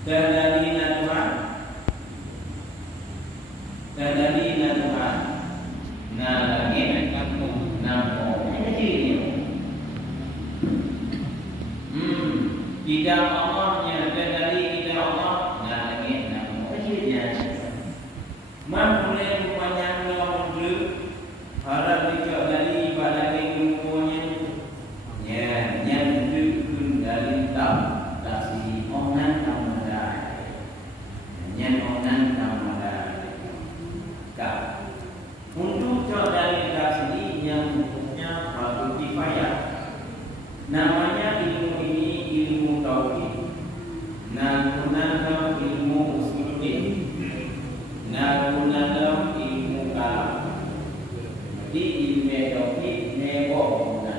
Dadalina Tuhan, dadalina Tuhan. Nah, langit namo ini. Tidak Allahnya dadali tidak Allah. Nah, langit namo ini. Man boleh rupanya melawan dulu. Harap dicok dari badai ilmunya. Ya, yang dulu dari tak si onan tamadai. Yang onan tamadai. Kak. Untuk cok dari sini yang bentuknya fardu kifayah. Namanya ilmu ini ilmu tauhid. Namunana ilmu usuluddin. Namunana ilmu kalam. Di ilmu tauhid nebokna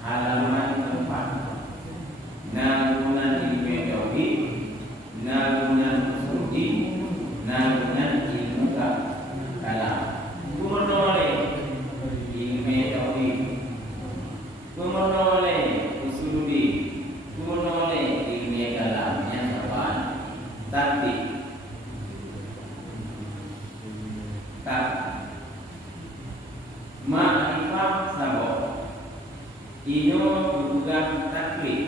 halaman 4. Namunana ilmu tauhid, namunana usuluddin, namunana ilmu kalam. Menoleh ilmu tauhid, menoleh usuluddin, menoleh ilmu kalam yang tepat. Tapi tak ma'rifah sabok ino bukan taklid.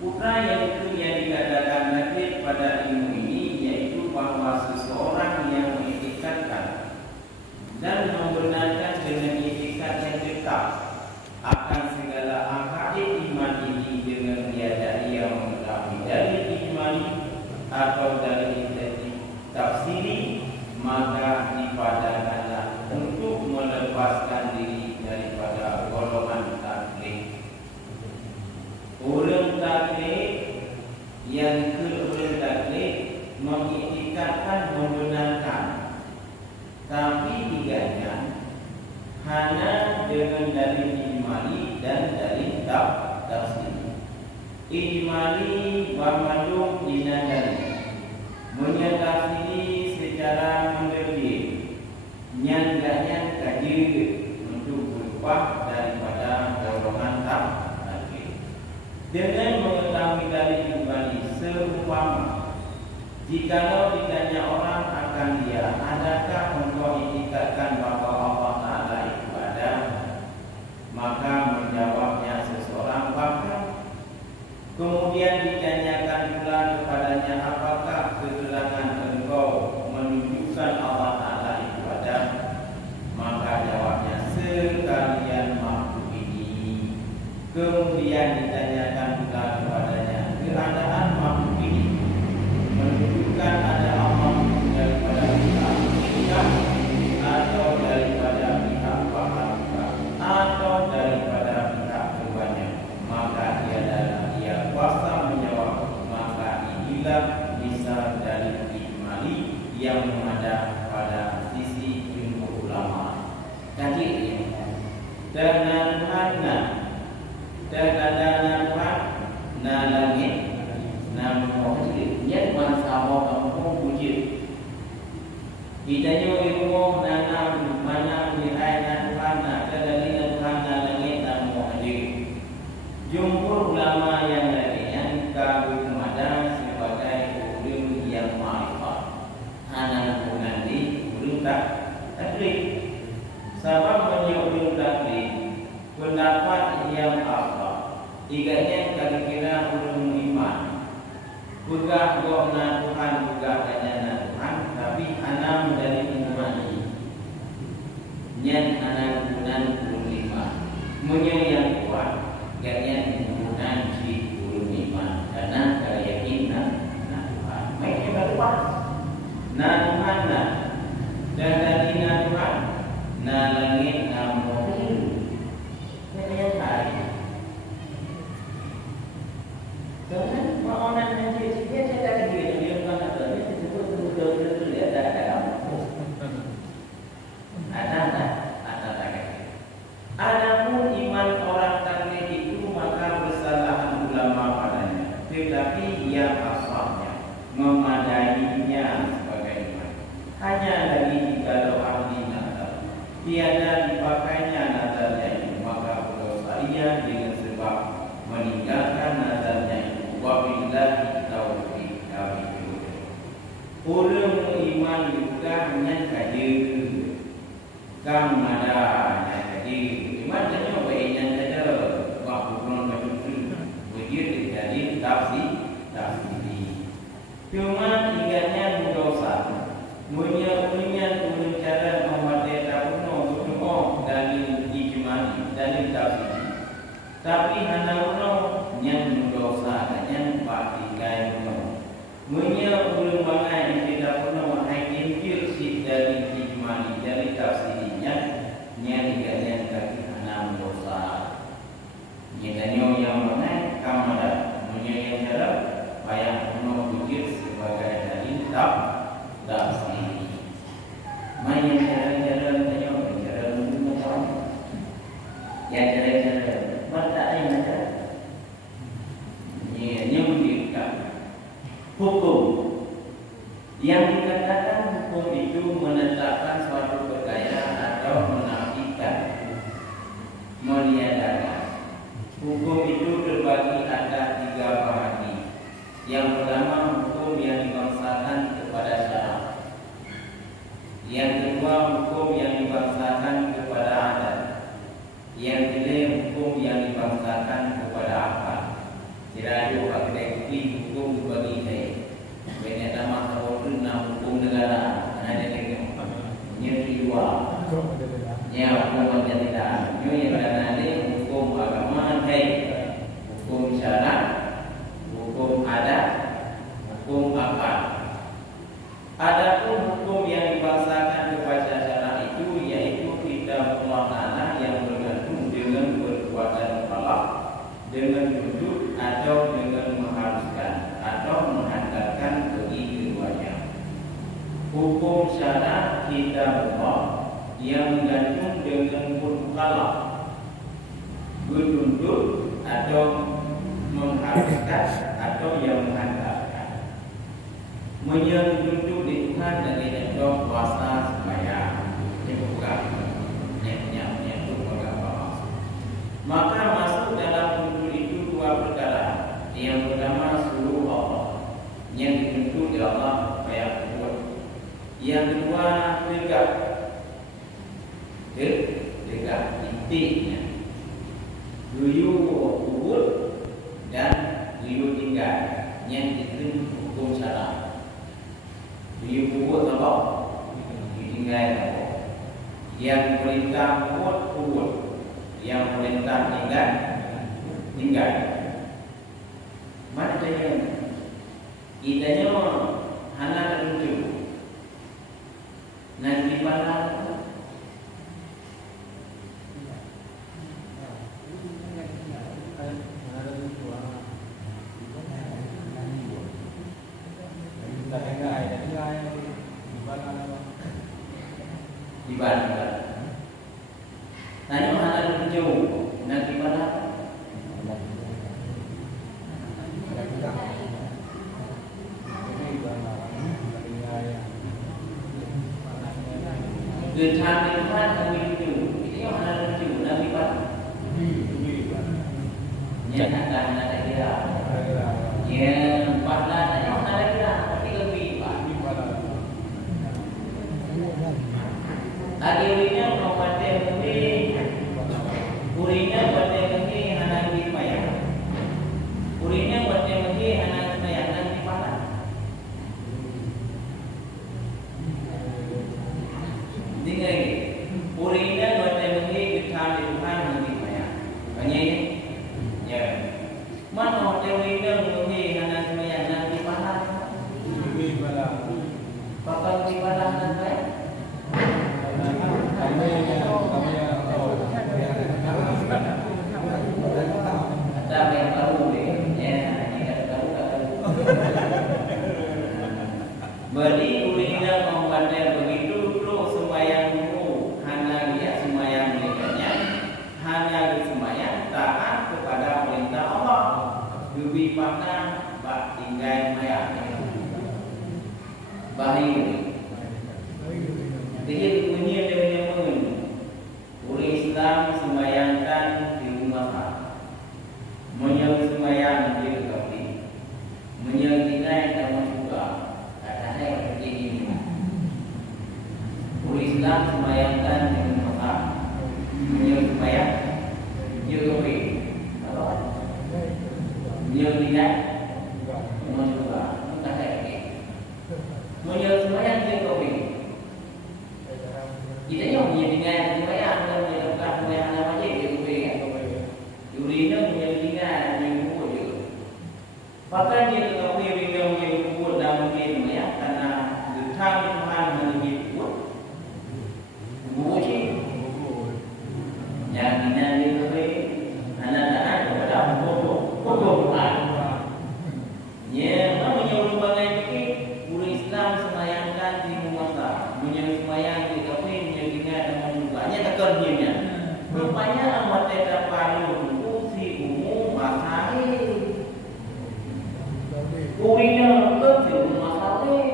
Putra yang itu yang dikatakan taklid pada ilmu ini yaitu bahwa seseorang yang mengikatkan dan membenarkan dengan itikad yang tetap akan segala akaid iman ini dengan tiada ia mengetahui dari iman atau dari tafsiri, maka dipadakanlah untuk melepaskan diri daripada golongan taklid. Orang taklid yang orang taklid mengikatkan membenarkan, tapi tiganya hanya dengan dalil ijmali dan dalil tafsir. Ijmali wa madum dinadari, menyatafsiri secara mendetil, nyandanya kadir untuk berubah daripada golongan taklid. Dengan mengetahui dalil ijmali seumpama jikalau ditanya orang akan dia, adakah engkau ikatkan bahwa Allah Ta'ala itu ada? Maka menjawabnya seseorang bahkan. Kemudian ditanyakan pula kepadanya, apakah keterangan engkau menunjukkan Allah Ta'ala itu ada? Maka jawabnya sekalian makhluk ini. Kemudian ditanyakan pula kepadanya, keadaan makhluk ini menunjukkan ada Allah daripada pihak kita atau daripada pihak Bahagia atau daripada pihak keduanya. Maka dia kuasa menjawab, maka inilah misal dari ijmali yang ada pada sisi jumhur ulama. Jadi dengan mana dengan na langit na wujud yang sama kamu wujud. Ditanya ilmu mana ayat mana dalil mana langit dan wujud. Jumhur ulama yang lainnya kau ada sebagai ulum yang ma'rifah. Hana mengenali ulum taklid. Sebab menyebut taklid pendapat yang apa? Tiganya kira-kira ulum iman. Bukan gona Tuhan, bukan hanya Tuhan, tapi anam dari iman ini. Yang anam gunan ulum iman. Yang kuat, gaknya gunan si ulum iman. Karena keyakinan Tuhan. Mereka berkuat. Tuhan dan dari Tuhan, langit mobil. Mereka hari. Karena orang nanti dia cakap dia bukan ada dia disebut betul dia ada adapun iman orang taklid itu maka kesalahan ulama padanya, tetapi yang asalnya memadainya sebagai iman hanya dari jikalau ahli nazar tiada dipakainya nazarnya itu, maka berdosa ia dengan sebab meninggalkan nazarnya itu. Wabillahi taufiq. Orang iman juga hanya kaji Kam ada hanya kaji Iman tanya baiknya saja Waktu kurang baju Wujud jadi tafsir Cuma ingatnya dosa Munya turun cara memakai tabuno Berdoa dari ijmani Dari tafsir Tapi hana uno Yang dosa Yang patikai uno Munya ulun bangai Kita uno Hai kimpir si dari ijmani Dari tafsirnya Ingatnya kaki hana dosa Ingatnya yang bangai Kamada Munya yang cara Bayang uno wujud sebagai dari tafsir Main cara-cara tanya cara menunggu ya cara-cara mata yang ada menyebutkan hukum yang dikatakan hukum itu menetapkan suatu perkara atau menafikan meniadakan. Hukum itu terbagi ada 3 bahagi. Yang pertama hukum yang dibangsakan kepada syarak. Yang kedua hukum yang dibangsakan kepada adat. Yang ketiga hukum yang dibangsakan kepada akal. Tidak ada kedai kopi hukum dibagi saya. Banyak nama sabotuna hukum negara. Ada yang nyeri dua. Ya hukum tidak. Yang ada hukum agama baik. Hukum syarak, hukum adat, hukum akal. Adapun hukum yang dibangsakan kepada syarak itu yaitu kita Allah yang bergantung dengan perbuatan Allah, dengan wujud atau dengan mengharuskan atau menghantarkan bagi keduanya. Hukum syarak kita Allah yang bergantung dengan mukallaf, bertuntut atau mengharuskan atau yang menghantarkan. Menyebut di Tuhan dan tidak dong puasa sembahyang bukan yang itu agama. Maka masuk dalam tuntut itu 2 perkara. Yang pertama suruh Allah yang dituntut oleh Allah supaya buat. Yang kedua tegak intinya duyu ubud dan duyu tinggal yang itu hukum syarak. Duyu ubud apa? Duyu tinggal apa? Yang perintah ubud, yang perintah tinggal. Mana tanya? Itanya hana tunjuk. Nanti malam ibadah. Tanya mana tunjuk nanti malam. Kecantik Tuhan kami itu yang mana tunjuk nanti malam. Yang ada kira. Yang pahala yang ada kira. Tapi lebih pak. Akhirnya memandai lebih. Urinya bandai lebih anak di payah. Urinya bandai lebih anak payah nanti pahala. Dengar ini. Urinya bandai lebih kita di Tuhan nanti payah. Banyak ini. Ya. Mana teorinya lebih anak payah nanti pahala. Lebih pahala. Pakal di pahala nanti. Ada yang tahu ya, yang tahu. Beri ulinya memandai begitu terus sembahyangmu hanya dia sembahyang mereka hanya sembahyang taat kepada perintah Allah. Lebih pandang bak tinggal maya. Bahaya. Jadi punya dia oleh Islam sembahyangkan di rumah. Menyang sembahyang di kafe. Menyang dinai kamu juga. Katanya pergi menyelingat juga tak lagi menyelingat semuanya dia kau ini kita yang menyelingat semuanya anda menyelingat semuanya anda wajib dia kau ini yurinya menyelingat yang kubur juga bahkan dia kau ini yang kubur dan mungkin ya karena getah Tuhan menjadi kubur kubur sih yang ini dia kau ini anak-anak kepada kubur Tuhan. Ya, namanya berbagai fikir guru Islam semayangkan di Muasa, semayang di kafe, menyelingat dengan jumlahnya terkerjanya. Rupanya amat tidak palu kursi umum masalah. Kurinya kursi umum masalah.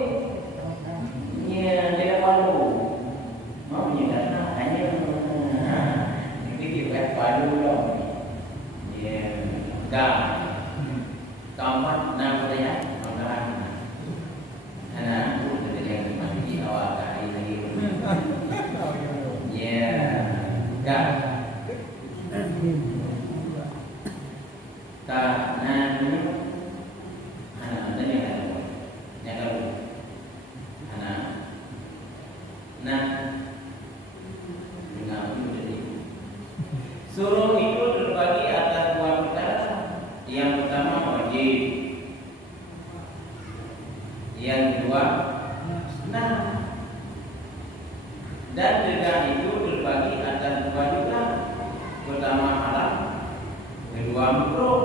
Ya, tidak palu. Mau menyelingat hanya fikir palu dong. Ya, dah. Kawan nak saya, kawan anak tu kita mati awak kali lagi. Ya, dah. Karena anak ni yang kalau anak nak dengar itu jadi suruh itu terbagi atas dua perkara. Yang pertama wajib, yang kedua sunnah, dan dengan itu terbagi atas dua juga. Pertama haram, kedua makruh.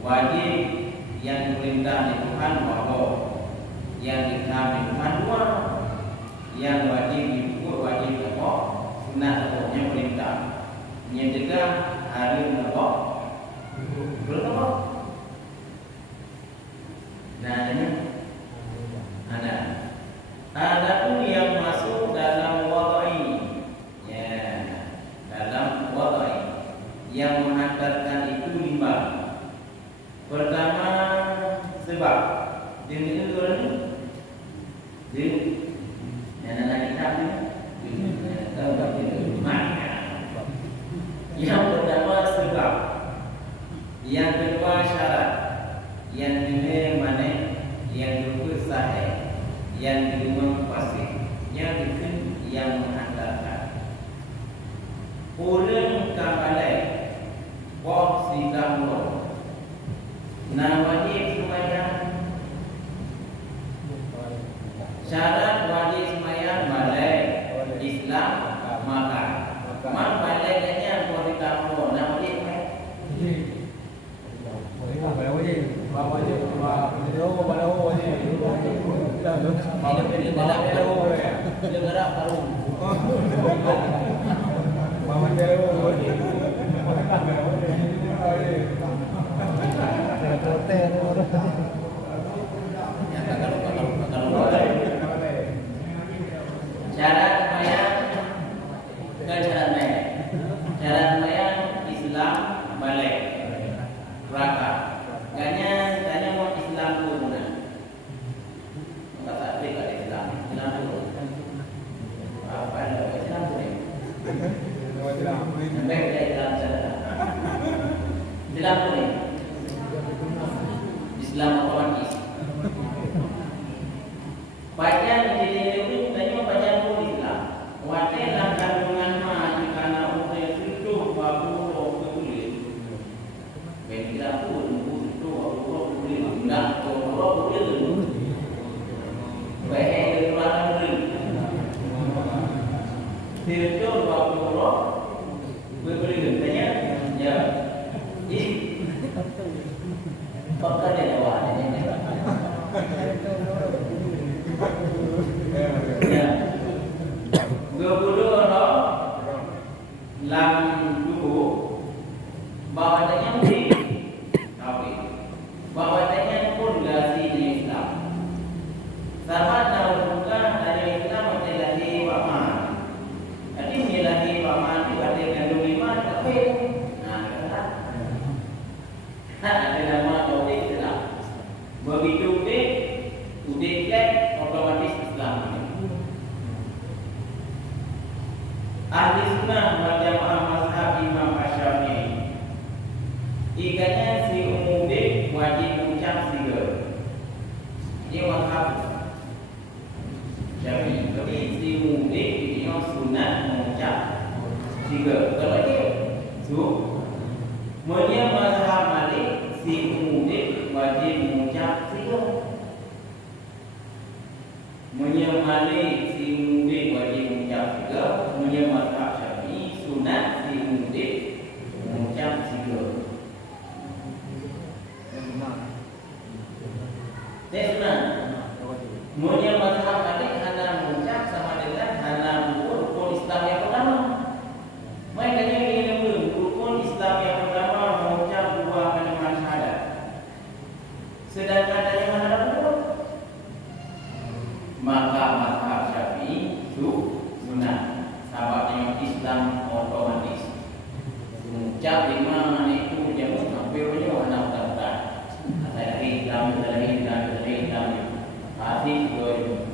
Wajib yang diperintah di Tuhan bahwa yang diharam di Tuhan dua. Yang wajib diukur wajib apa? Sunnah pokoknya perintah. Mencegah hari apa? Belum. Nah ini ada pun yang masuk dalam wadai, ya, dalam wadai yang menghantarkan itu lima. Pertama sebab ini dulu ni, yang anak kita ni, yang pertama sebab. Yang kedua syarat, yang kedua mana, yang kedua sahih, yang kedua fasih, yang ketiga yang menghantarkan. Orang kamalai, wah sikap lo, nah wajib semayang. Syarat wajib semayang balai Islam maka, man balai danya kau sikap lo, nah wajib semayang. Cara semayang dan cara semayang Islam balik raka. Tanya mau Islam dulu nak. Tak ada kat Islam. Islam dulu. Apa ada Islam dulu? Sampai ke Islam saja. Islam dulu. Islam otomatis. Baca menjadi itu tanya baca pun Islam. Watelah kandungan mah karena usia sudah 20 ketulis. Bila pun tidak orang boleh baik keluar negeri tidak waktu orang beri tanya ya ini pakar dia awak ya 20 orang lam dulu bawa tanya bahwa tanya pun gasi di Islam. Sahabat tahu juga dari Islam adalah wama. Jadi milahi wama itu ada kandung iman tapi, nah kata, ada nama tauhid Islam. wajib mengucap 3. Ini mazhab Syafi'i. Tapi si mudik dia sunat mengucap 3. Kalau dia Menurut mazhab Malik, si mudik wajib mengucap 3. Menurut Malik, si mudik wajib mengucap 3. Menurut mazhab Syafi'i, sunat si mudik mengucap 3. Dia sunat. Menurut mazhab Malik, hana mengucap sama dengan hana rukun Islam yang pertama. Maknanya ini rukun Islam yang pertama mengucap 2 kalimat syahadat. Sedangkan ada yang mana pun, maka mazhab Syafi'i sunat. Sahabatnya Islam otomatis mengucap 5 itu dia pun hampir anak tak. Dari Islam, Hadis 2.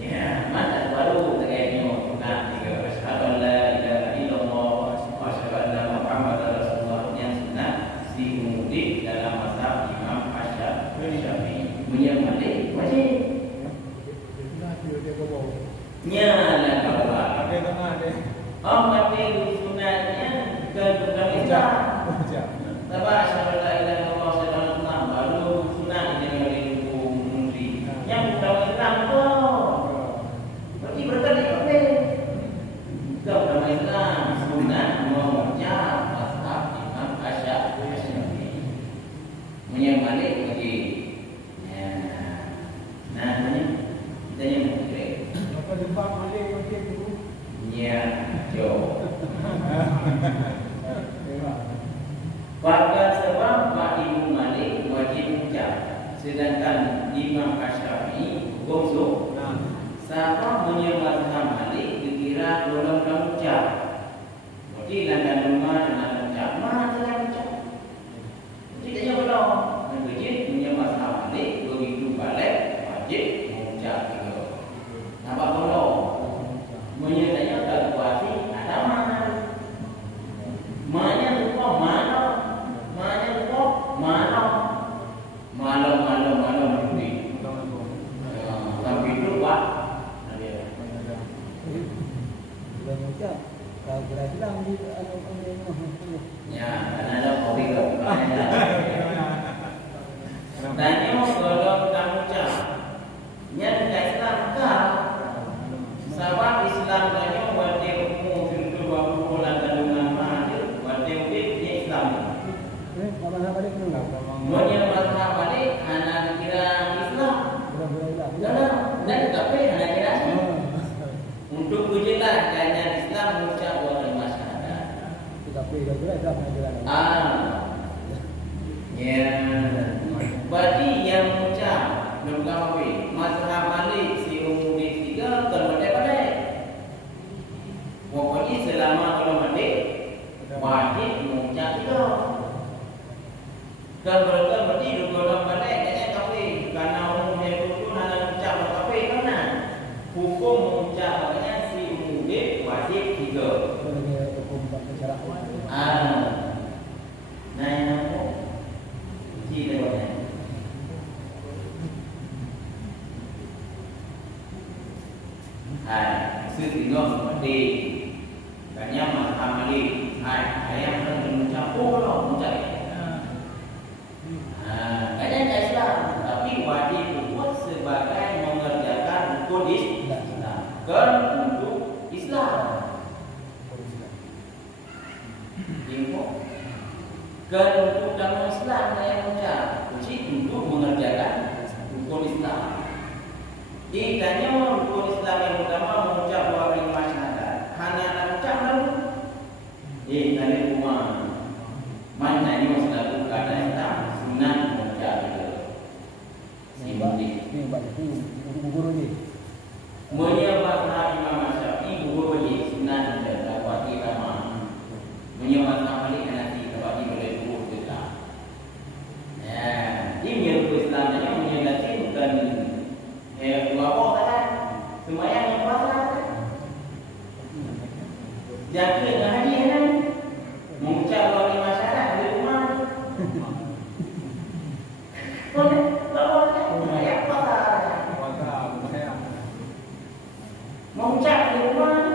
Ya, mana baru terkait sunat 3. Asyhadu an la ilaha illallah wa asyhadu anna Muhammadar Rasulullah yang sunat si mudik dalam mazhab Imam Syafi'i. Menurut Malik wajib. Nyala kabar. Oh, mati sunatnya ke dalam Islam. Sebab asyhadu an la ilaha illallah wa asyhadu anna Muhammadar baru sunat dengan mudik. Yang dalam Islam tu berarti berkali-kali. Dalam Islam sunat mengucap mazhab Imam Syafi'i. Menurut Malik wajib. Nah, tanya mungkin. Apa sebab Malik wajib dulu? Ya, jauh. Bahkan sebab Imam Malik wajib mengucap, sedangkan Imam Syafi'i hukum siapa menurut mazhab Malik dikira belum mengucap. Berarti dengan rumah dengan mengucap, mana dengan mengucap? Jadi dia belum. Menjadi menurut mazhab Malik begitu balik wajib mengucap juga. Nampak belum? Menyertanya kalkulasi ada mana? Mana lupa mana? Mana lupa mana? Malam mandi. Tapi itu pak. Belum ucap. Kalau bilang di Ya, karena ada kopi ke. Tanya kalau kamu ucap, yang tidak Islam kah? Sahabat Islam tanya wajib umum firdu wa bulan kandungan mahir wajib dia Islam. Menurut mazhab Malik anak kira Islam. Dan tapi anak kira untuk menjelaskannya Islam mengucap 2 kalimat syahadat. Ya. Berarti yang mengucap dalam apa? Mazhab Malik si umum 3 terbaik-baik. Pokoknya selama kalau Malik wajib mengucap 3. Kalau berarti dalam Malik kayaknya kafir karena umumnya itu hanya mengucap kafir karena hukum mengucap maknanya si umum wajib 3. Nah yang apa? Cita boleh. Setinggal seperti banyak mazhab Malik. Ayam kan mengucap mengucap. Kayaknya Islam, tapi wajib buat sebagai mengerjakan rukun Islam. Kan untuk Islam. Info. Kan untuk dalam Islam saya mengucap. Jadi untuk mengerjakan rukun Islam. Ditanya rukun Islam yang pertama mengucap 2 kalimat syahadat. Hanya nak ucap lalu. Dari rumah. Mana ini masalah bukan Islam sunat mengucap itu. Ini guru ni. Menyebabkan Imam Syafi'i guru ni sunat dan dapat ditama. Menyebabkan Malik nanti dapat boleh guru kita. Ya, ini rukun Islam yang menyebabkan bukan dua orang semuanya yang puasa. Jaga dengan haji kan mengucap 2 kalimat syahadat di rumah. Boleh, bawahnya banyak pasar. Mau cak di rumah,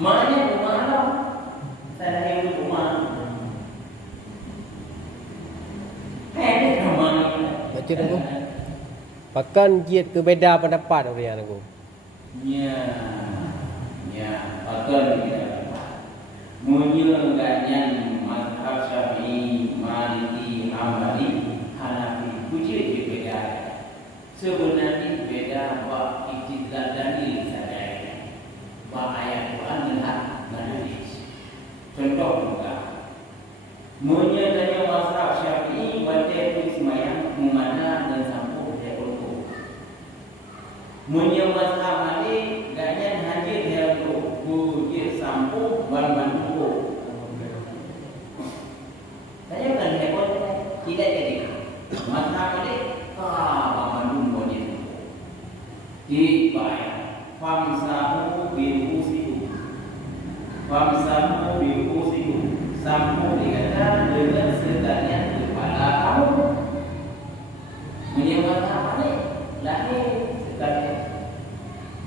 mana rumah lo? Saya hidup rumah. Ini rumah. Baca aku. Bahkan giat ke beda pendapat orang aku. Ya, ya, betul ya. Menyelenggaranya mazhab Syafi'i, Maliki, Hambali, Hanafi, puji beda. Sebenarnya beda bab istidlal dalil saja. Bab ayat Quran dan hadis. Contoh juga. Menyelenggaranya mazhab Syafi'i wajib sembahyang memandang dan sampo dia untuk. Menyelenggaranya mazhab Malik ganyan hadir dia untuk puji sampo ban-ban untuk. Saya bukan heboh, tidak jadi. Mazhab Malik dibayar famsahu birusikum sampo dikata dengan sekalian kepala kamu menyebabkan ini lahir sekalian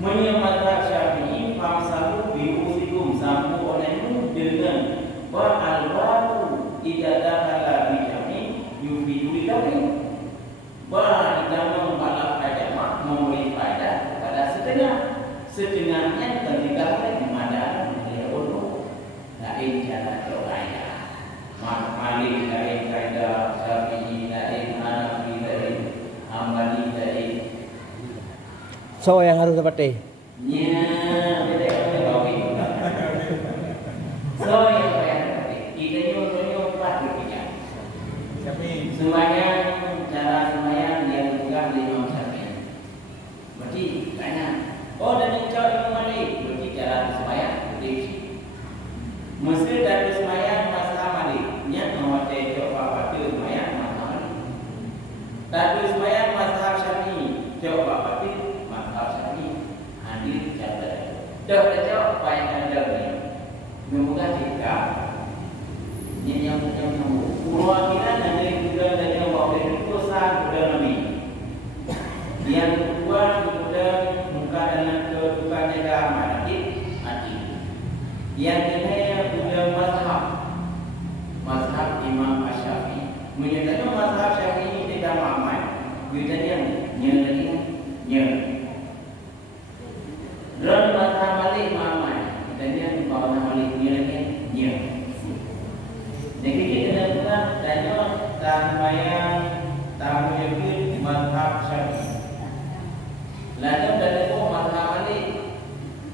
menyebabkan Syafi'i famsahu birusikum sampo olehmu dengan ba'al-ba'u idadakala bijami yufidu idami ba'al-idama balak ajama memberi faedah kepada setengahnya ketika di mana dia bodoh lain cara doanya Malik lain kaidah Syafi'i lain Hanafi lain Hambali lain So yang harus seperti nya beda bagi so yang seperti kita nyoba berpikir sembahyang cara sembahyang dia bukan di Imam Syafi'i berarti tanya oh dan cakap Imam Malik berarti cara sembahyang prediksi mesti dari sembahyang mazhab Malik nya menguasai coba pada sembahyang mazhab Malik dari sembahyang mazhab Syafi'i coba pada mazhab Syafi'i hadir cara dah baik ada ni membuka jika yang perwakilan dari budaya dan yang wakil itu sah budaya Nabi. Yang kedua budaya muka dan kedudukan jaga amanati hati. Yang ketiga budaya mazhab Imam Syafi'i. Menyatakan mazhab Syafi'i tidak ramai. Budaya nya. Dan mazhab Malik ramai. Budaya bawah Malik nya. Jadi kita lakukan tanya tambahan tamu yakir mazhab Syafi'i. Lalu dari itu mazhab Malik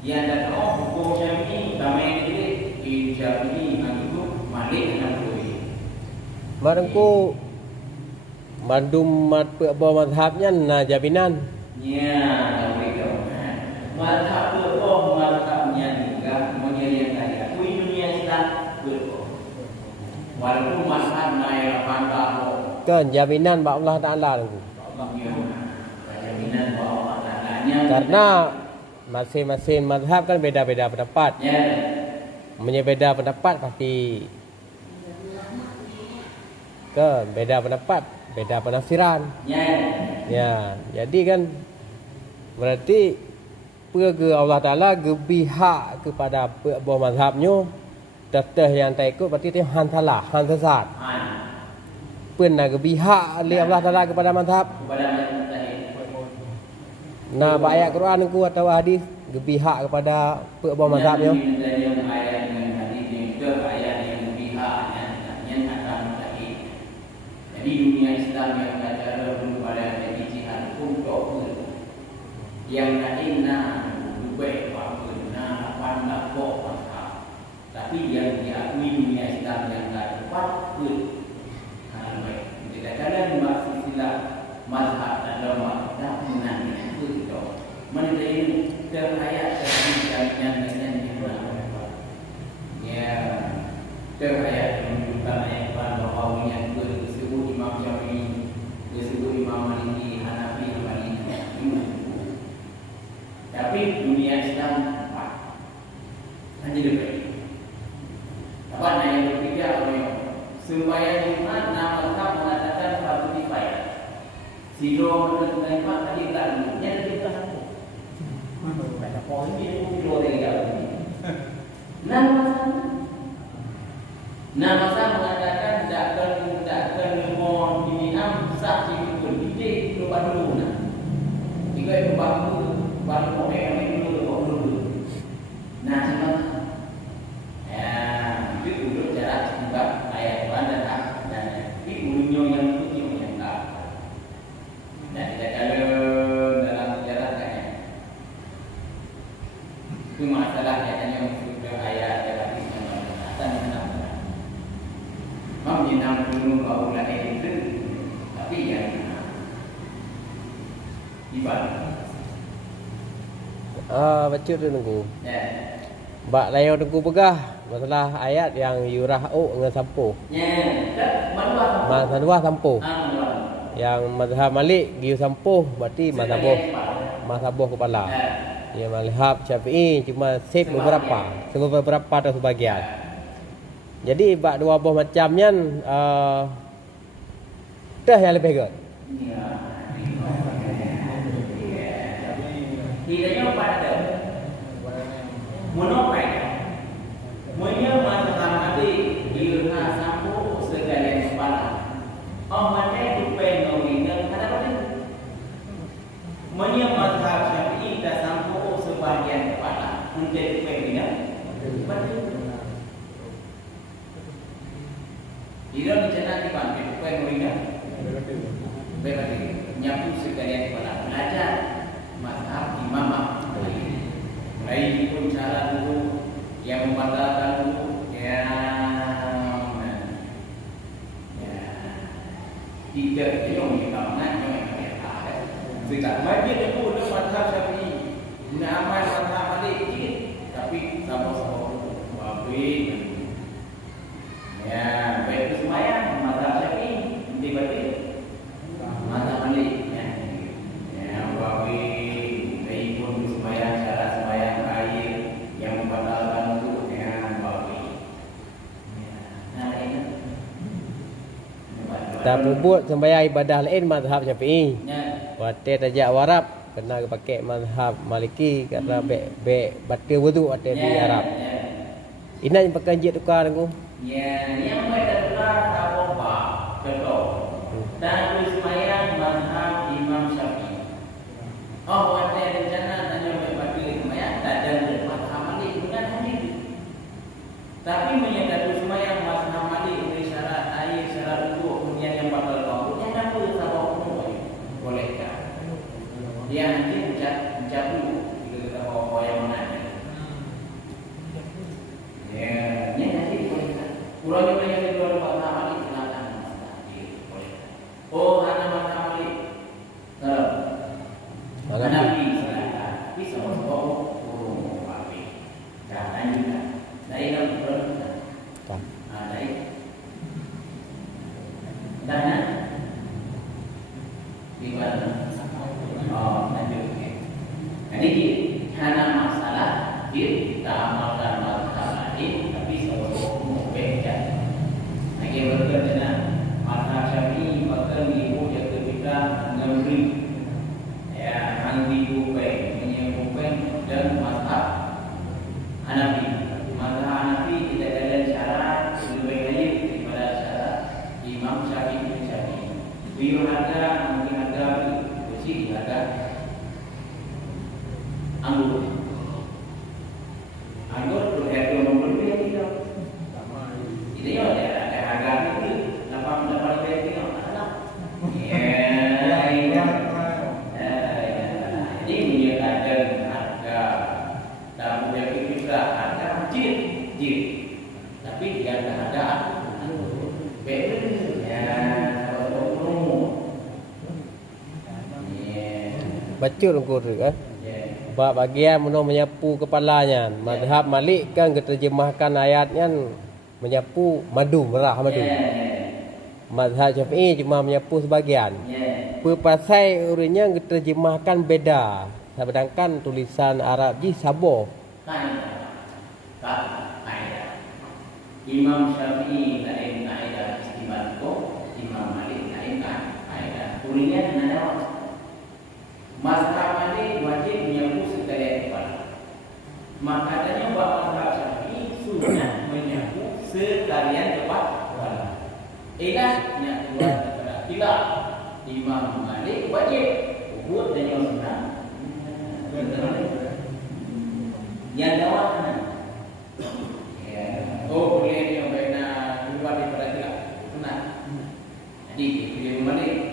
yang ada hukum Syafi'i tambahan ini Syafi'i itu Malik dan Syafi'i. Marangku mandum mat bawah mazhabnya na jaminan. Ya, begitu. Mazhab itu mazhabnya juga menyediakan kaya. Dunia Islam betul. Walaupun mazhab naik pandang Kan jaminan ba Allah Taala tu. jaminan bahwa Ta'alanya Karena masing-masing mazhab kan beda-beda pendapat. ya Beda pendapat pasti kan beda pendapat, beda penafsiran. ya Ya, jadi kan berarti pergi Allah Taala gebihak kepada buah mazhabnya. Teteh yang tak ikut berarti dia hantalah, hantasat. Pun nak gebihak oleh Allah Taala kepada mazhab. kepada tadi Nah, ayat Quran ku atau hadis gebihak kepada buah mazhabnya. yang ayat dengan hadis yang itu ayat yang pihaknya yang akan tadi. Jadi dunia Islam yang belajar kepada ijtihad untuk yang lainnya baik apa nak pandang kok tapi yang diakui dunia Islam yang tak tepat pun baik. Kita kadang maksud sila mazhab dan dogma tak menang itu itu. Menjadi terayat jaminan dengan jiwa. Ya, terayat menunjukkan ayat Quran bahawa yang disebut Imam Syafi'i, disebut Imam Maliki, Hanafi, Hambali. Tapi dunia Islam hanya dua. Apa yang berpikir sembahyang Jumat nama mazhab mengatakan satu Silo dan Pak tadi tak nya kita. Ada poin dia kilo tiga. Masa mengatakan takkan mohon diam saksi berdidik lupa dulu nah. Jika itu baru orang yang dulu. Nah, ya, itu dulu cara sebab ayat Quran dan itu yang tak. Dan kita kalau dalam sejarah kan itu masalah katanya sudah ayat dari menyenang dulu kaulah itu, tapi yang ibadah. Baca tu nunggu. Ya. Bak layo nunggu pegah masalah ayat yang yurah dengan sampo. Ya, manual. Masalah sampo. Manual. Yang mazhab Malik giu sampo berarti mazhab kepala. Ya mazhab Syafi'i cuma sip beberapa atau sebagian. Jadi bak dua buah macamnya dah yang lebih good. Tidaknya pada monopai menyemangati ilha sampo segala kepala. Oh mana itu pengen ada apa itu? Menyemangati Syafi'i dan sampo sebagian kepala menjadi pengen betul. Tidak dicenang di bangkit pengen berarti nyapu sekalian kepala belajar mazhab Imam Malik. Mulai pun cara dulu yang membatalkan dulu tidak yang kalangan yang ada. Tidak banyak itu mazhab Syafi'i. Guna amal mazhab Malik sedikit tapi sama-sama baik. Ya, baik semuanya mazhab Syafi'i berarti mazhab Malik ya. Baik pun sembahyang syarat sembahyang air yang membatalkan untuk dengan baik. Nah ini. Tak buat sembahyang ibadah lain mazhab Syafi'i. Ya. Wate tajak warab kena pakai mazhab Maliki kerana batal wudu wate di Arab. Ina yang pakai jet tukar aku. Ya, yang mereka tukar apa? Contoh. Dan sembahyang mazhab Imam Syafi'i. Oh, wate rencana tanya bapak sembahyang tak ada mazhab Malik bukan hadis. Tapi menyatakan sembahyang mazhab Malik dengan syarat air, syarat wudu kemudian yang batal kau. Yang apa sabab bolehkah? Dia nanti ucap dulu kita tahu yang mana. Ya, ni nanti bolehkah? Kurang banyak yang dua mazhab Malik silakan boleh. Oh, ada mazhab Malik. Kalau Nabi silakan. Bisa masuk Malik. Jangan juga. Dari dalam Quran. Tak. Dari. Dan di mana? Oh, lanjut. Jadi karena masalah kita amalkan mazhab lain tapi sama-sama berbeda. Lagi berbeda mazhab Syafi'i bahkan ibu yang ketika memberi ya mandi bukan menyebutkan dan mazhab Hanafi. Mazhab Hanafi tidak ada syarat lebih baik daripada syarat Imam Syafi'i. Beliau ada mungkin ada besi ada anggur berharga nombor dia tidak sama ini ada harga itu dapat dia tidak ini menyatakan harga dalam budaya kita harga jid tapi dia ada harga Baca rungkur kan. Bab bagian menyapu kepalanya. Mazhab Malik kan keterjemahkan ayatnya menyapu madu, merah madu. Mazhab Syafi'i cuma menyapu sebagian. Perpasai urutnya keterjemahkan beda. Sedangkan tulisan Arab ji sabo. Imam Syafi'i lain kaidah istimewa, Imam Malik lain kaidah. kuliah nada mazhab Malik wajib menyapu sekalian kepala. Maka adanya buat mazhab Syafi'i sunat menyapu sekalian kepala. Ilahnya keluar daripada khilaf. Imam Malik wajib ubud dan yang sunat. Yang jawab oh boleh yang baiknya keluar daripada khilaf sunat. Jadi dia Malik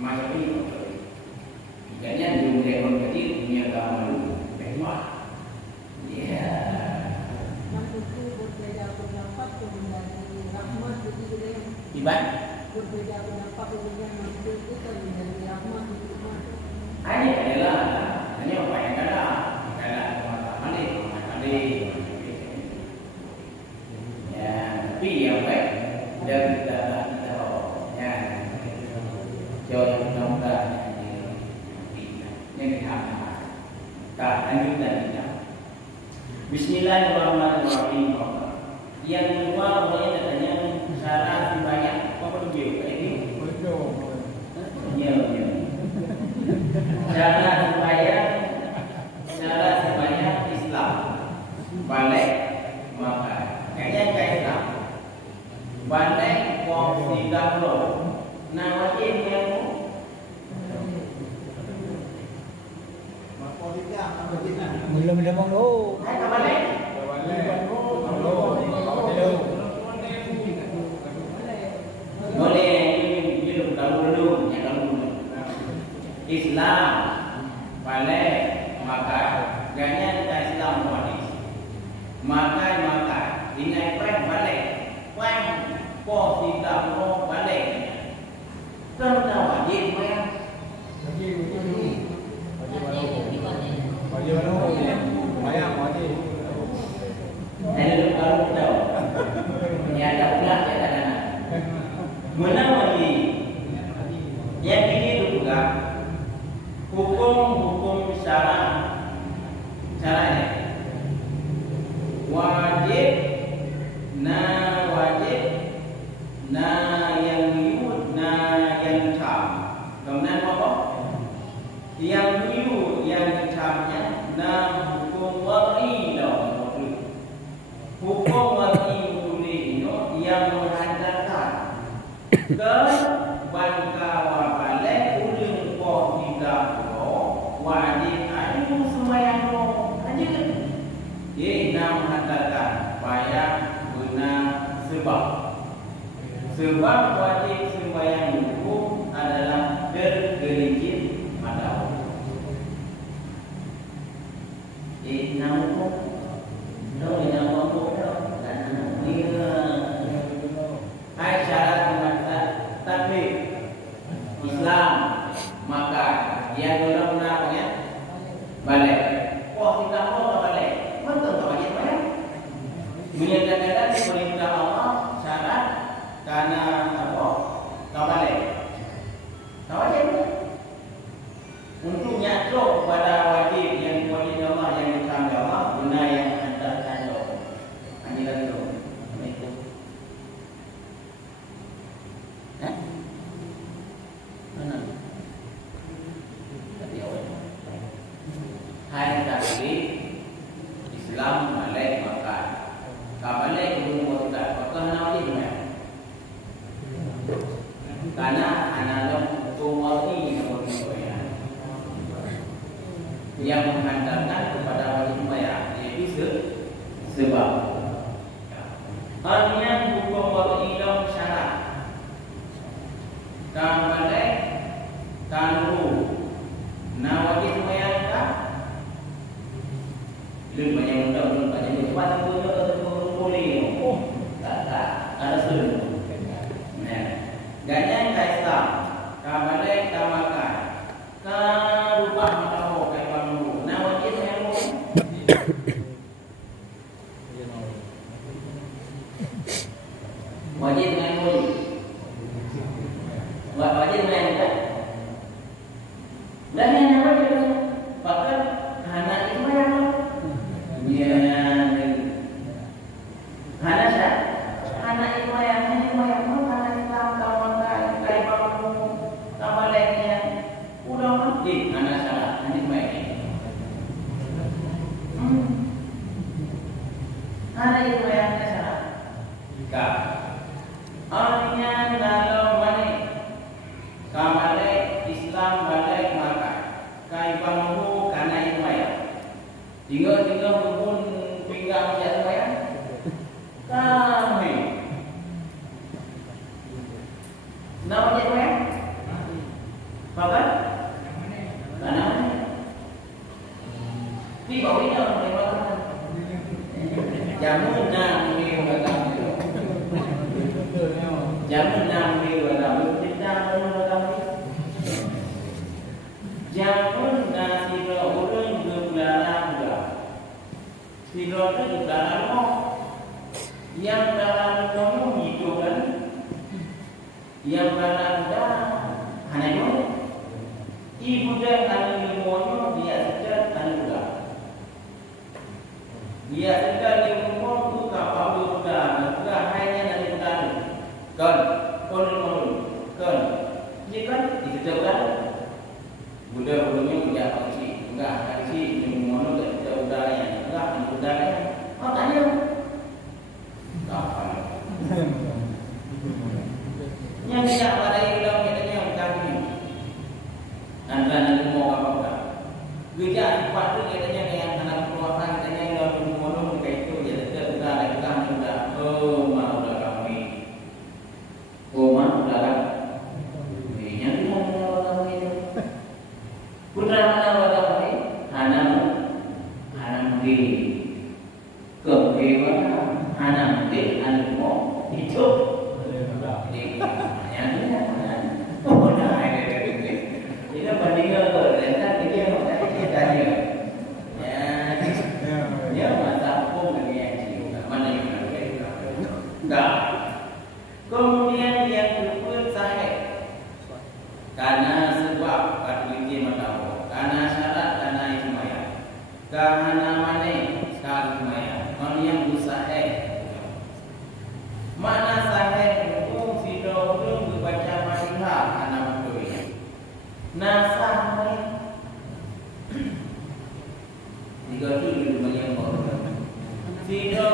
macam ini. Jadinya jumlah orang kecil punya agama dulu. Baiklah. Ya. Yang itu berbeda pendapat kemudian rahmat begitu ya. Iban? Berbeda pendapat kemudian maksud itu kemudian rahmat itu masuk. Ini adalah hanya apa yang ada. Kalau Malik. Ya, tapi yang baik dan kita ya. Jangan mudah-mudahan yang dihapus. Tak lanjut lagi. Bismillahirrahmanirrahim. Yang kedua orang katanya syarat sembahyang apa dia? Ini. Ya. Syarat sembahyang Islam. Balik maka kayaknya Islam. Balik wong tidak lo. Nah wajib yang Belum demang lo. hai balik. Boleh ini dulu yang dulu. Islam balik maka ganyan kita Islam hadis. Maka ingat balik. Po tidak mau balik. Kan wajib ya. Kalau tahu, ini ada pula ada. Mana lagi? Yang ini juga hukum caranya wajib yang yud yang cam. Kemudian apa? Yang yud yang camnya hukum wali hukum wali yang menghadirkan ke bangkawa balik ulung kok tidak wajib ayu sembahyang aja dia nak menghadirkan bayar guna sebab wajib sembahyang hukum adalah tergelincir pada hukum hai syarat mengatakan takbir Islam maka dia belum namanya balik. Oh tidak mau balik, betul tak balik bayar. Menyatakan perintah Allah syarat karena apa? Kau balik. Kau wajib. Untuk nyatro pada wajib yang wajib Allah yang ditanggung Allah guna yang antarkan Allah. Anjuran itu. Hai tadi Islam balik makan. Kabalik belum kita. Apakah nawali mana? Karena analog tuwali yang menghantarkan kepada wajib bayar yaitu sebab. Artinya hukum wali dalam syarat. Kabalik tanru. Nah wajib bayar belum banyak cepat boleh. Tak ada sulit. Nah, ganyan Islam, kabalik kamakan, rupa mataho kay pamu. Nah wajib yang wajib yang wajib yang dan yang wajib bahkan anak itu yang anak itu yang anak Islam kawan kawan Bahkan karena di bawahnya orang lewat jamun nam ni orang jamun nam ni orang kita orang jamun nasi orang berbelarang juga siro itu berbelarang yang dalam kamu hidup kan yang dalam dah hanya itu ibu dan anak ilmunya dia sedar anak juga dia sedar ilmu itu kapal juga hanya dari bukan kan kon kan ini kan disedar budak-budaknya tidak kecil enggak kecil ilmunya tidak budaya enggak budaya makanya kapal yang tidak pada ilmu katanya bukan ini antara ilmu apa gejala patu katanya yang anak keluarga katanya ilmu ilmu kayak itu ya tidak ada kita sudah mau dah kami mau dah ini yang kita orang itu putra mana orang ini anak di kebebasan anak di anak mau hidup ini bandingnya ternyata dia tanya ya masa pun dengan mana yang enggak kemudian yang kedua sahih karena sebab kata mata karena syarat karena ismaya karena mana sekali ismaya mana yang sahih mana sahih itu sido berbaca Fatihah anak muda nasah ni tiga tu banyak orang sido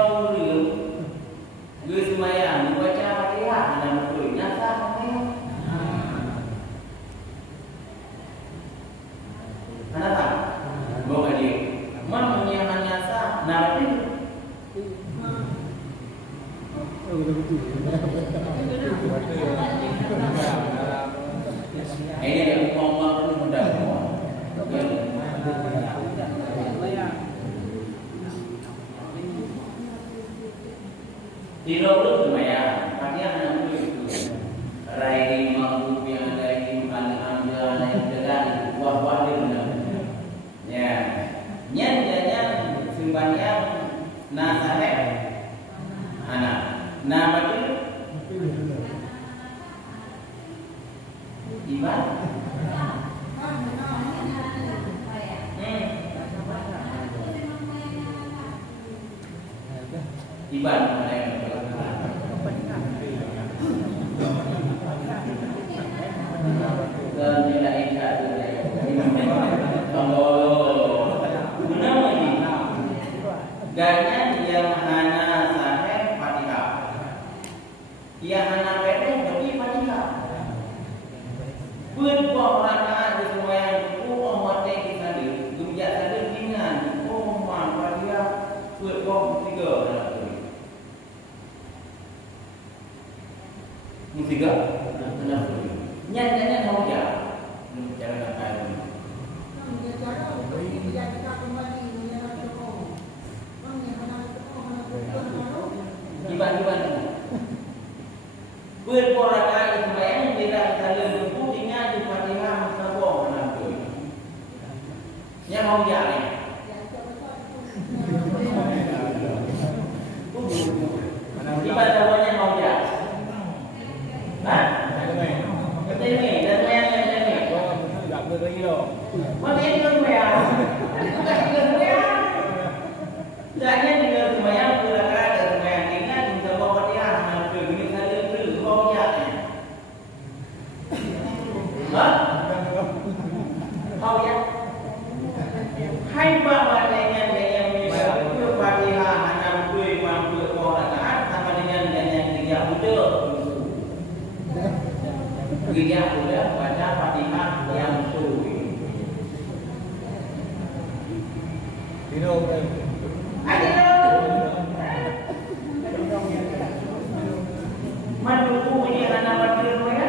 gue semayang baca Fatihah anak muda nasah ni anak tak bawa dia mana yang nasah nama tu ini yang ngomong itu mudah semua. Tidak perlu semuanya, pasti anak itu riding mampu yang ada ini ambil yang dekat buah-buah dia benar. Ya, nyanya simpannya nasaheh anak. Nama itu Iban. Iban mana yang dan tidak ingat ganyan yang hana sahih Fatihah yang hana pendek tapi Fatihah pun buat rakaat di semua yang mati kita ni gumjak ada dengan Fatihah pun buat tiga tiga nyanyi mau ya jangan kata Iban berporakan sembahyang tidak saling berputingnya di Fatihah sabong nanti. Yang mau jalan. Iban sabongnya mau jalan. Hah? Ini dan yang ini. Tidak berino. Mana ini sembahyang? Bukan sembahyang. Jangan juga sembahyang berlaku sembahyang ingat di sabong Fatihah nanti ini saling oh ya, hai bawa dengan bisa Fatihah enam dua mampu rakaat sama dengan tiga budak. Tiga budak baca Fatihah yang suwi. Mendukung ini anak wakil ya?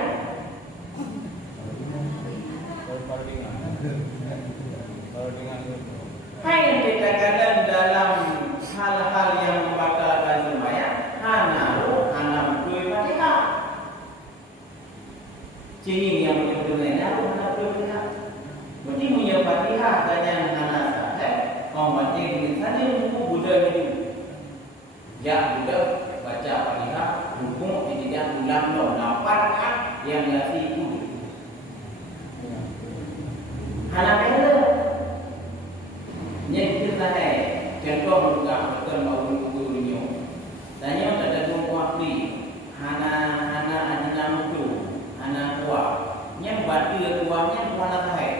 Hai yang dikatakan dalam hal-hal yang membatalkan sembahyang, hana betul Fatihah. Cini yang betul-betulnya hana betul-betulnya. Mesti punya Fatihah tanya hana sahih, kau baca di sana buku Buddha itu. Ya Buddha baca Fatihah, rukuk tidak ulang lo 8 rakaat yang ngasih itu. Hana betul. Yang kita contoh juga betul mau guru dunia. Tanya ada dua waktu. Hana aji tu, hana kuat. Yang batu kuatnya hana tahai.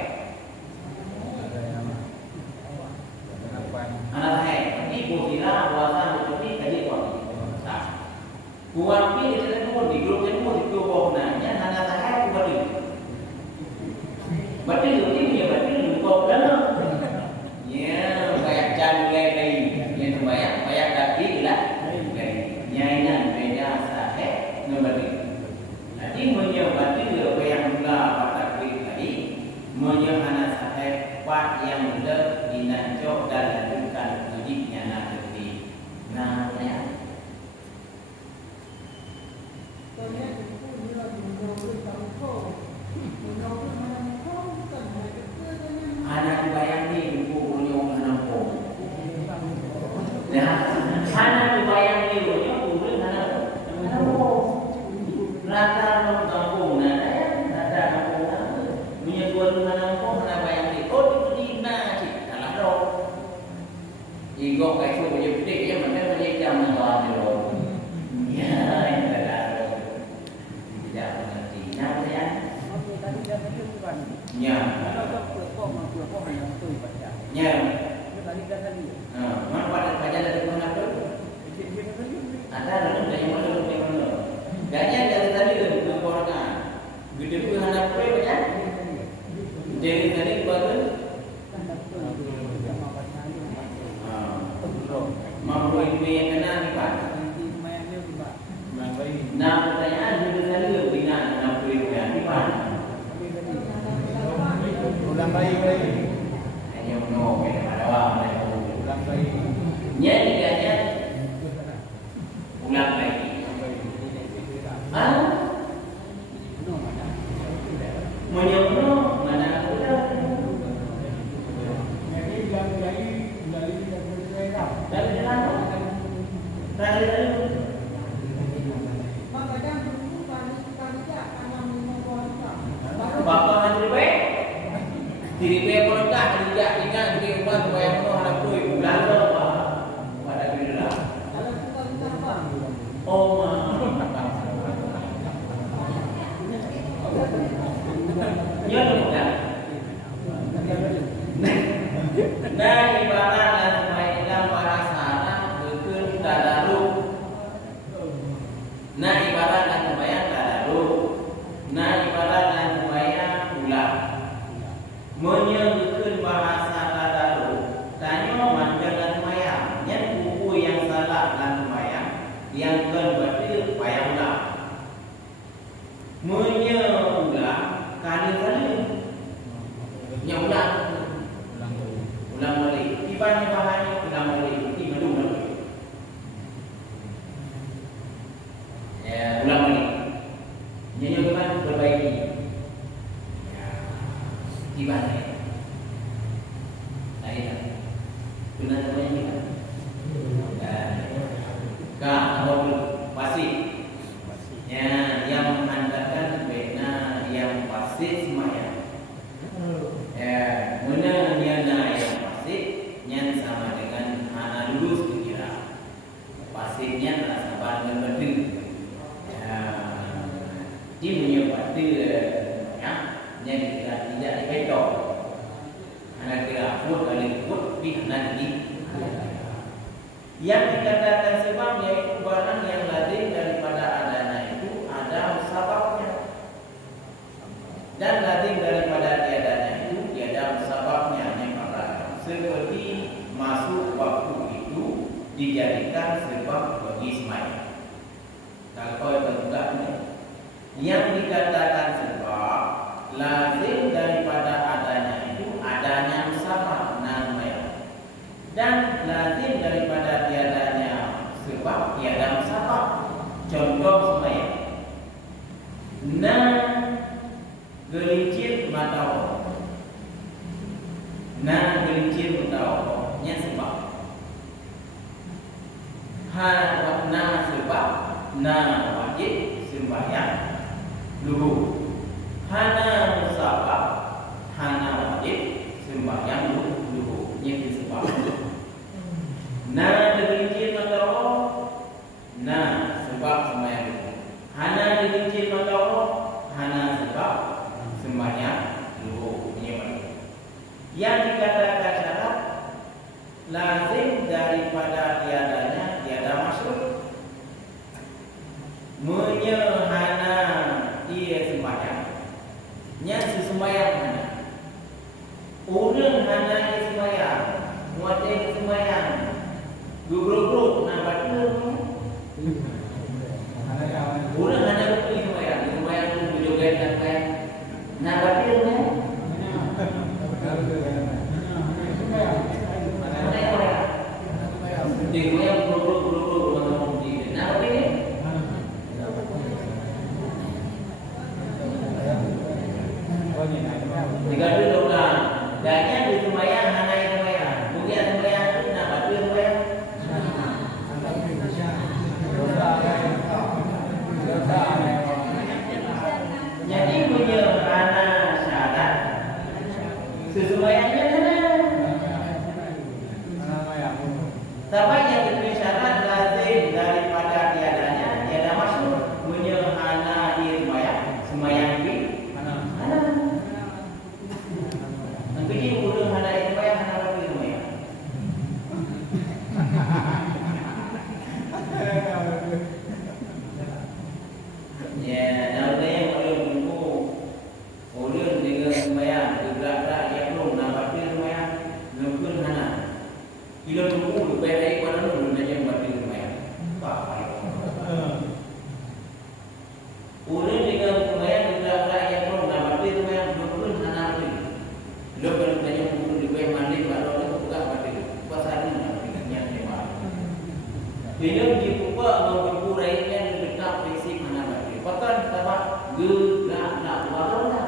Hana tahai. Ini bukira puasa betul tadi kuat. Kuat ni kita tu di grup yang tu itu bawahnya hana tahai kuat itu. Batu itu dia batu kuat dalam. Ya, banyak jangan lagi. Yang banyak tadi lah. Nyainan beda sahih nombor ini. Jadi menyebabkan apa yang mula batak tadi, menyebabkan sahih part yang mula dinancok dan lanjutkan wujudnya nanti. Nah, ya. Anak bayang ni buku yang menampung. Nah, anak bayang ni buku rata kampung nada ya, rata kampung nada. Punya dua rumah kampung mana bayang ni? Oh itu di mana sih? Alah dong. Igok kayu punya putih ya mana punya jam tuan dong. Ya, yang ada dong. Tidak mengerti. Nah, ya. Tadi dia tadi bukan. Ya. Kalau kok yang tu baca. Ya. Tadi dia tadi. Mana pada baca dari mana tu? Ada dalam dari mana tu dari mana? Ganya dari tadi tu berkorban. Gede pun hendak pray baca. Dari tadi bagus. Mampu itu yang kena ni pak. Nah pertanyaan dari tadi bina mampu itu yang ni pak. Ulang lagi. Hanya menolak ada orang Ulang lagi. Nyanyi ganya ulang lagi. Menyembuh mana udah dari jalan dari Bapak Menteri baik diri baik pelengkap tidak di rumah supaya penuh anak kuih bulan pada bila oh nhớ được không? Nah ibarat dan mainlah para sana berkun dadaru. Nah ibarat dan sembahyang dadaru. Nah ibarat dan sembahyang ulang. Menyebutkan bahasa dadaru. Tanya manjang dan sembahyang. Yang buku yang salah dan sembahyang. Yang berarti payah ulang. Menyulang kali-kali ulang balik tibanya bahannya ulang balik tiba dulu ya ulang balik nyanyi bagaimana perbaiki ya tibanya tadi benar semuanya kita kak awal pasti ya yang menghantarkan bena yang pasti semuanya ya mana niana yang pasti nyan sama dengan anak lulus kira pastinya adalah sabar dengan berdiri ya dia punya pasti ya yang tidak dipecok anak kira pun kali pun di nanti yang dikatakan sebab yaitu barang yang lazim daripada adanya itu ada sebabnya dan lazim daripada tiadanya itu tiada sebabnya yang ada seperti masuk waktu itu dijadikan sebab bagi sembahyang. Kalau bentuknya yang dikatakan sebab lazim daripada adanya itu gelincir matau. Nah gelincir matau nya sebab. Na sebab na wajib sembahyang dulu. Hana musabab hana wajib sembahyang dulu. Nya sebab. Na gelincir matau. Na sebab sembahyang dulu. Hana gelincir matau. Hana sebab sembahyang dulu. Yang dikatakan syarat lazim daripada tiadanya tiada masuk. Menyehana ia sembahyang. Nya sembahyang hana. Urang hana ia sembahyang. Muatnya sembahyang. Guru-guru nak baca. Urang hana betul sembahyang. Sembahyang tu joget dan kan. Nak baca ni. Dia yang guru-guru ngomong dia. Nak baca ni. Jika dulu lah, danya di sembahyang hana yang sembahyang. Bukan sembahyang tu nak baca sembahyang. Jadi punya hana syarat. Sesembahyangnya hana. Sampai yang diberi syarat lazim daripada tiadanya tiada masuk. Punya hana dia sembahyang. Sembahyang ini hana. Begini bodoh hana yang sembahyang hana lagi sembahyang. Ya, kalau dia boleh menunggu, boleh dengan sembahyang, gerak-gerak dia belum nak baca sembahyang, mungkin hana. Bila tunggu lupa dari pada dulu dia yang baca sembahyang. Tak payah. Boleh dengan sembahyang, gerak-gerak dia belum nak baca sembahyang, mungkin hana lagi. Lo kalau tanya buku di bawah mandi baru ada buka pada pasar ni yang hebat. Bila dibuka buku lainnya dekat prinsip mana baca. Pakan sama gerak nak baru dah.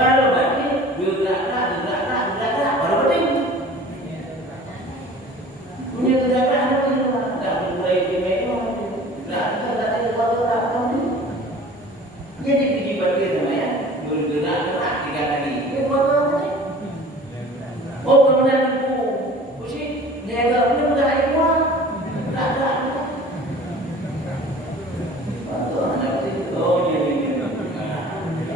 Baru baca gerak baru baca. Punya gerak ada tu tak mulai di meja. Gerak baru dah. Jadi pergi baca sembahyang bergerak-gerak 3 kali. Dia buat apa ni? Oh, kemudian buku. Pusing. Dia agak belum dah air keluar. Tak. Oh,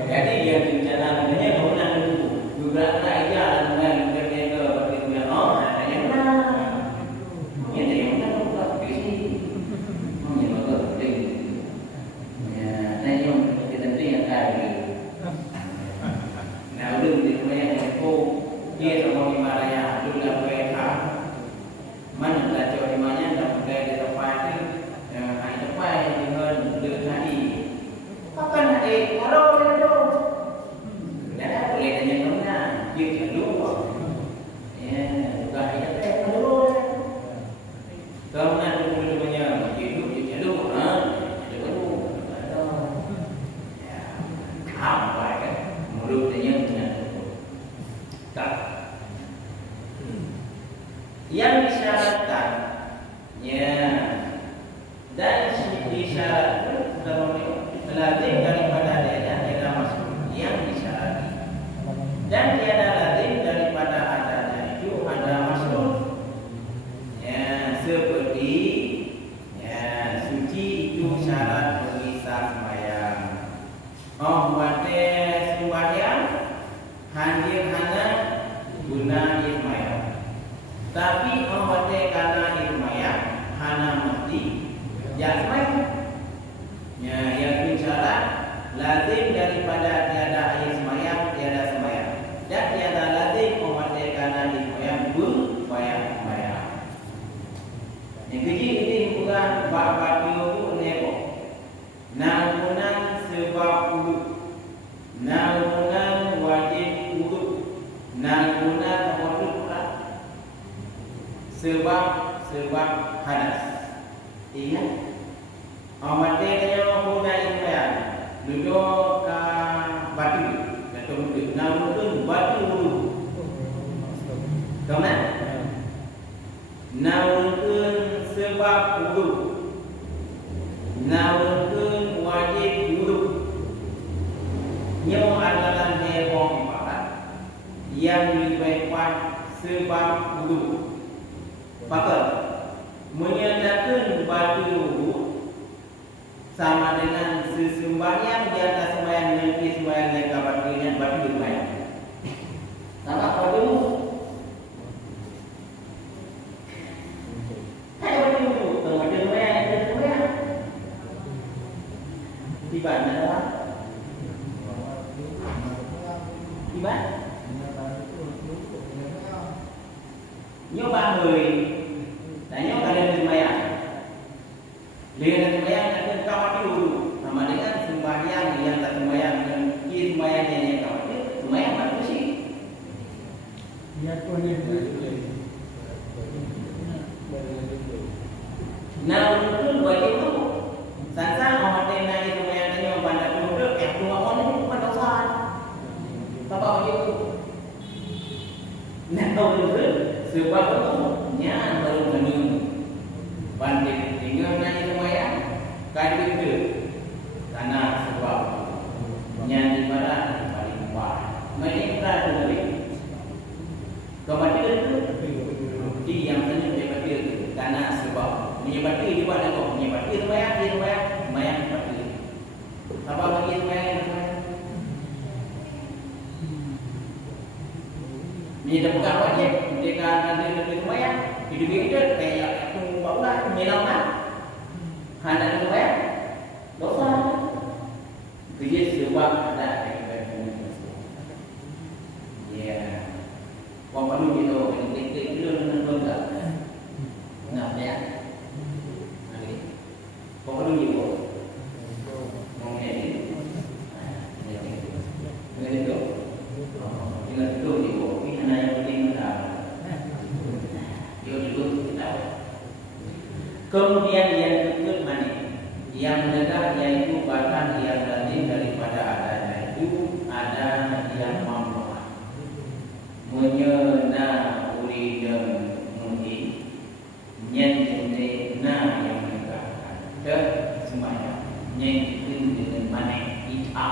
jadi yang rencana namanya kemudian buku. Bergerak-gerak aja dengan dia baca sembahyang. Oh, yang mana? Yang mana buka pusing. Yang mana penting. Ya, nanya nah, udah di rumah yang aku dia sama di Malaya, dulu dah PH. Mana belajar di mana dah pakai di tempat tu, hari depan dengan duduk tadi. Kapan ada kalau dia tu? Dah boleh tanya kemana? Dia dulu. Ya, bukan dia tak dulu. Kau nak dulu banyak, hidup dia dulu, apa kan mulutnya punya tak yang disyaratkan ya dan disyarat lazim daripada tiada masuk yang disyarati dan tiada lazim daripada adanya itu ada masuk ya seperti ya suci itu syarat bagi sah sembahyang. Oh, wate sembahyang hadir hana guna sembahyang. Tapi wate karena sembahyang hana mesti ya sembahyang. Ya, yang syarat lazim daripada tiada air sembahyang tiada sembahyang. Dan tiada lazim wate karena sembahyang sembahyang. Yang kecil ini bukan bab-bab itu neko. Amate dia punya ilmu duduk ke batu atau duduk namun batu dulu. Kamu namun sebab dulu, namun wajib dulu. Nyo adalah heboh ibarat yang lebih kuat sebab dulu. Maka menyatakan batu dulu sama dengan sesembahyang di atas sembahyang nanti sembahyang yang kabarnya batu sembahyang. Sama apa dulu? Hai dulu, tengah sembahyang. Tiba nada. Tiba. Nyoba người, dan nyoba kalian sembahyang. Dengan sembahyang akan kawat dulu, sama dengan sembahyang yang tak sembahyang dan sembahyang yang kawat itu sembahyang bagus sih. Nah untuk bagi itu, sansa orang tena itu sembahyang tanya bandar dulu, rumah orang itu bukan dosa. Apa begitu? Nah untuk sebab itu nya baru menunggu banding tinggal nanya sembahyang kali itu karena sebab nya ibadah paling kuat mereka dulu kemudian itu di yang tanya daripada karena sebab menyebabkan di mana kau menyebabkan sembahyang seperti apa bagi sembahyang ini bukan wajib jika nanti lebih sembahyang hidup hidup kayak aku bawa menyelamat hendak sembahyang dosa kerja sebab ada akibat ya kau perlu kita penting dulu enggak nah ya kau perlu juga kemudian yang kedua mana? Yang menegak yaitu bahkan yang lain daripada adanya itu ada yang mampu menyena uli dan mungkin nyentene na yang menegakkan ke semuanya nyentin dengan mana ita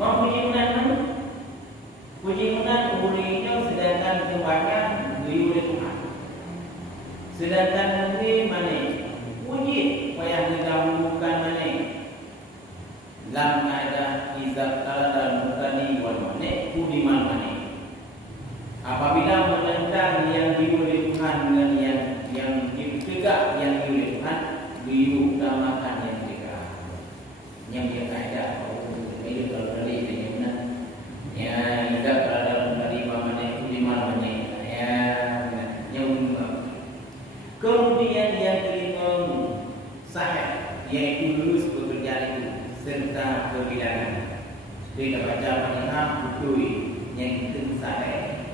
mau puji mana? Puji mana ulinya sedangkan semuanya beliau Tuhan. Sedangkan negeri mana? Wujud payah didahulukan mana? Lam ada izab dalam mukani wal mana? Kudiman mana? Apabila menentang yang diulih Tuhan dengan yang ditegak yang diulih Tuhan, diutamakan yang tegak. Yang dia kaya itu kalau dari itu ya izab dalam mukani wal mana? Kudiman mana? Ya yang kemudian yang kelima sahih yaitu lulus bekerja itu serta kebidanan. Kita baca Fatihah betul yang itu sahih.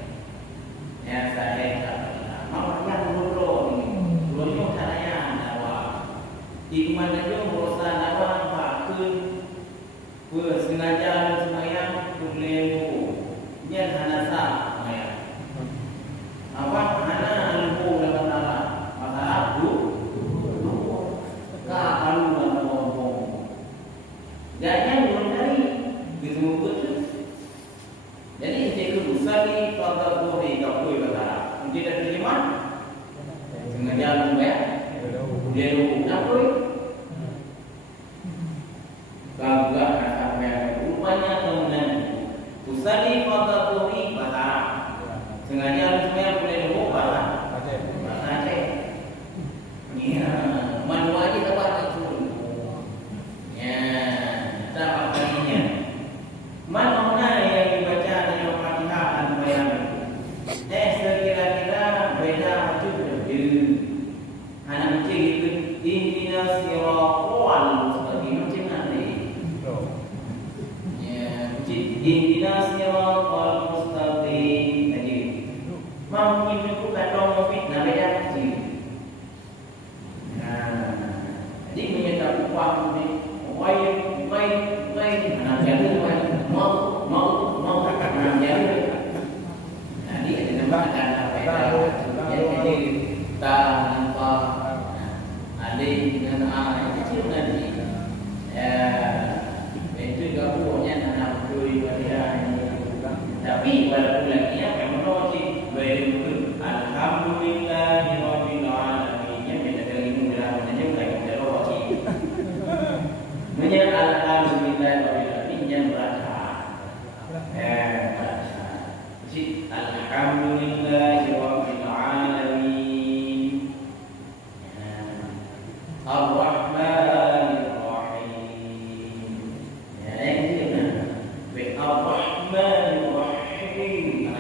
Ya sahih Fatihah. Mau yang bodoh ini, bodoh caranya dakwah. Di mana dia berusaha dakwah pakun, sengaja semayang problemu, jangan hana sah semayang. Apa hana lupa dalam dalam. Jangan mengenai gitu betul. Jadi jika usali pada boleh kau berkata, mungkin ada terjemah sengaja membayar dia lupa apa? Kalau ada yang rupanya kemudian usali pada boleh berkata sengaja membayar boleh lupa bahasa Aceh. Ya, manual kita dapat itu. Ya. Mana yang dibaca dalam Fatihah dan bayang sekira-kira beda juga. Anak kecil itu intinya buang ni, wai, anak jadi mau anak jadi. Nanti ada nama apa jadi tanpa adik dengan kecil nanti. Itu gabungnya anak duri pada tapi walaupun lagi apa menurut baik alhamdulillahirabbil alamin yang beda kali ini bilang hanya lagi terus menjadi alhamdulillahirabbil alamin yang berkah si alhamdulillahirabbil alamin ar-rahmanir rahim ar-rahmanir rahim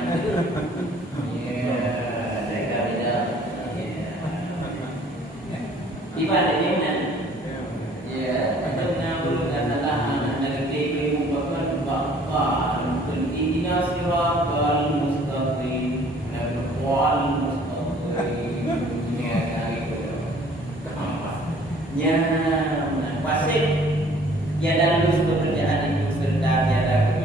ibadah ini ya benar adalah anak negeri merupakan bapak intinya siratal mustaqim wal mustaqim ya ya pasir ya dalam pekerjaan itu serta tiada